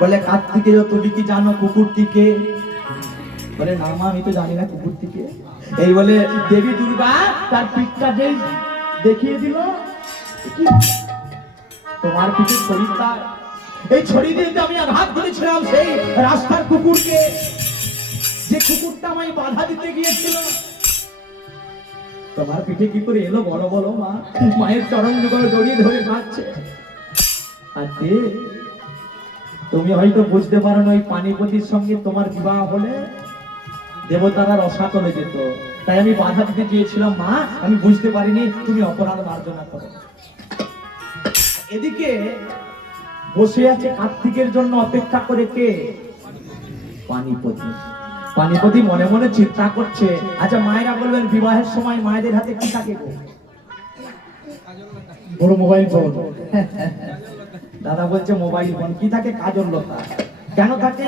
বলে কার্তিকে তুমি কি জানো কুকুরটিকে? বলে না মা, আমি তো জানি না কুকুরটিকে। এই বলে দেবী দুর্গা তার পিঠটা দেখিয়ে দিল, তোমার পিঠের শরীরটা, এই ছড়ি দিয়ে আমি আঘাত করেছিলাম সেই রাস্তার কুকুরকে, যে কুকুরটা আমায় বাধা দিতে গিয়েছিল। তোমার পিঠে কি করে এলো বলো বলো মা? মায়ের চরণ যুগল জড়িয়ে ধরে কাঁদছে। আর তুমি হয়তো বুঝতে পারো না, ওই পানিপতির সঙ্গে তোমার বিবাহ হলে দেবতারা রসাতলে যেত, তাই আমি বাধা দিতে চেয়েছিলাম মা, আমি বুঝতে পারিনি তুমি অপরাধ মার্জনা করো। এদিকে বসে আছে কার্তিকের জন্য অপেক্ষা করে কে? পানিপতি। পানিপতি মনে মনে চিন্তা করছে, আচ্ছা মায়েরা বলবেন বিবাহের সময় মায়েদের হাতে কি থাকে? বড় মোবাইল ফোন। দাদা বলছে মোবাইল ফোন। কি থাকে? কাজললতা। কেন থাকে?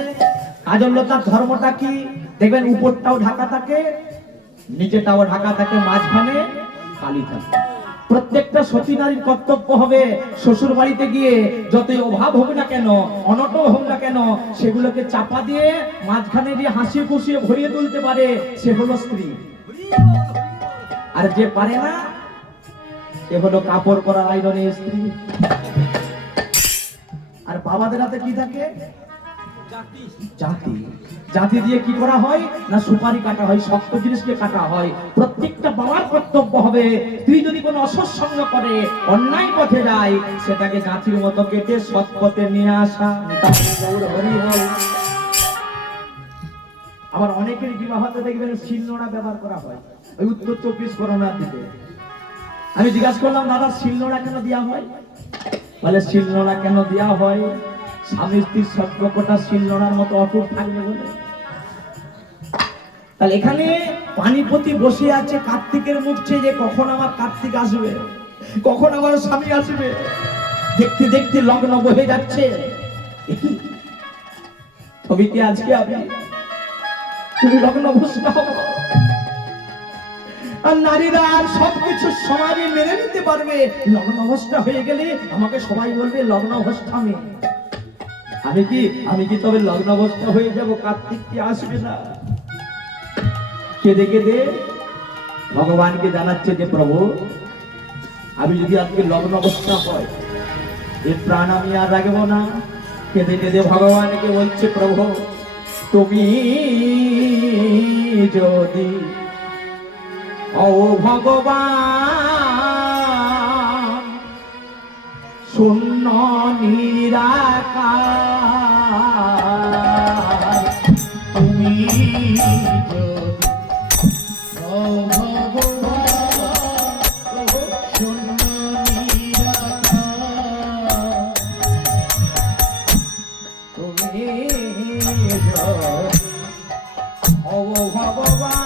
কাজললতার ধর্মটা কি? দেখবেন উপরটাও ঢাকা থাকে, নিচেটাও ঢাকা থাকে, মাঝখানে খালি থাকে। প্রত্যেকটা সতী নারীর কর্তব্য হবে শ্বশুর বাড়িতে গিয়ে যতই অভাব হোক না কেন, অনটন হোক না কেন, সেগুলোকে চাপা দিয়ে মাঝখানে দিয়ে হাসি খুশি ভরিয়ে তুলতে পারে, সে হলো স্ত্রী। আর যে পারে না, সে হলো কাপড় পরা আইরনের স্ত্রী। আর বাবাদের হাতে কি থাকে? জাতি। জাতি দিয়ে কি করা হয় না, সুপারি কাটা হয়, শক্ত জিনিসকে কাটা হয়। প্রত্যেকটা বাবার কর্তব্য হবে, স্ত্রী যদি কোনো অসৎসঙ্গ করে, অন্যায় পথে যায়, সেটাকে জাতির মতো কেটে সৎ পথে নিয়ে আসা। আবার অনেকের বিবাহতে দেখবেন শিলনোড়া ব্যবহার করা হয়, ওই উত্তর 24 পরগনার দিকে। আমি জিজ্ঞাসা করলাম, দাদা শিলনোড়া কেন দেওয়া হয়? বলে শিলনোড়া কেন দেওয়া হয়? স্বামী স্ত্রীর সম্পর্কটা শিলনোড়ার মতো অটুট থাকবে বলে। তাহলে এখানে পানিপতি বসে আছে, কার্তিকের মুখ চেয়ে, যে কখন আমার কার্তিক আসবে, কখন আমার স্বামী আসবে। দেখতে দেখতে লগ্ন বহে যাচ্ছে। তবে কি আজকে আমি তুমি লগ্ন বসতে হবে? আর নারীরা আর সবকিছু সমাজে মেনে নিতে পারবে। লগ্ন অবস্থা হয়ে গেলে আমাকে সবাই বলবে লগ্ন অবস্থা মেয়ে। আমি কি তবে লগ্ন অবস্থা হয়ে যাব? কার্তিক কি আসবে না? কেঁদে কেঁদে ভগবানকে জানাচ্ছে যে প্রভু, আমি যদি আজকে লগ্ন অবস্থা হয়, এ প্রাণ আমি আর রাখবো না। কেঁদে কেঁদে ভগবানকে বলছে, প্রভু তুমি যদি ও ভগবান শূন্য নিরাকার, তুমি যদি ও ভগবান শূন্য নিরাকার, তুমি যদি ও ভগবান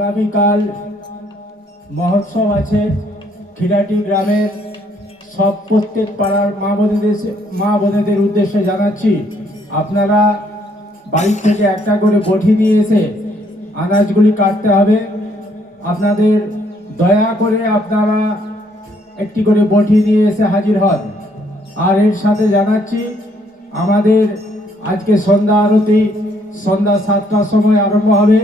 আগামীকাল মহোৎসব আছে। খিরাটি গ্রামের সব প্রত্যেক পাড়ার মা বোনেদের উদ্দেশ্যে জানাচ্ছি, আপনারা বাড়ি থেকে একটা করে বটি নিয়ে এসে আনাজগুলি কাটতে হবে। আপনাদের দয়া করে আপনারা একটি করে বটি নিয়ে এসে হাজির হন। আর এর সাথে জানাচ্ছি, আমাদের আজকে সন্ধ্যা আরতি সন্ধ্যা 7টার সময় আরম্ভ হবে।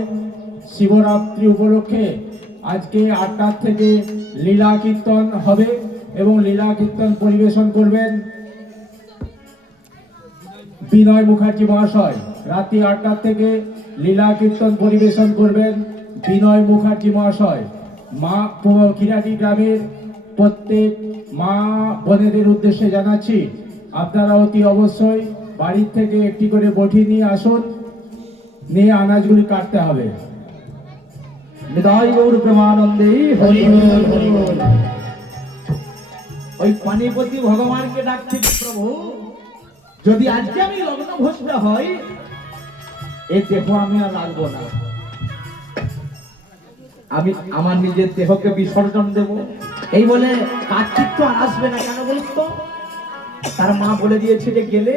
শিবরাত্রি উপলক্ষে আজকে 8টা থেকে লীলা কীর্তন হবে এবং লীলা কীর্তন পরিবেশন করবেন বিনয় মুখার্জি মহাশয়। রাত্রি 8টা থেকে লীলা কীর্তন পরিবেশন করবেন বিনয় মুখার্জি মহাশয়। মা খিরাটি গ্রামের প্রত্যেক মা বোনেদের উদ্দেশ্যে জানাচ্ছি, আপনারা অতি অবশ্যই বাড়ির থেকে একটি করে বটি নিয়ে আসুন, নিয়ে আনাজগুলি কাটতে হবে। নিতাই গৌর প্রেমানন্দে হরি বল হরি বল। ওই পানিপতি ভগবানকে ডাকছি, প্রভু যদি আজকে আমি লগ্ন ভস্ম হই, এই দেহ আমি আর রাখবো না, আমি আমার নিজের দেহকে বিসর্জন দেব। এই বলে কার্তিক তো আর আসবে না, কেন বলুন তো? তার মা বলে দিয়েছে যে গেলে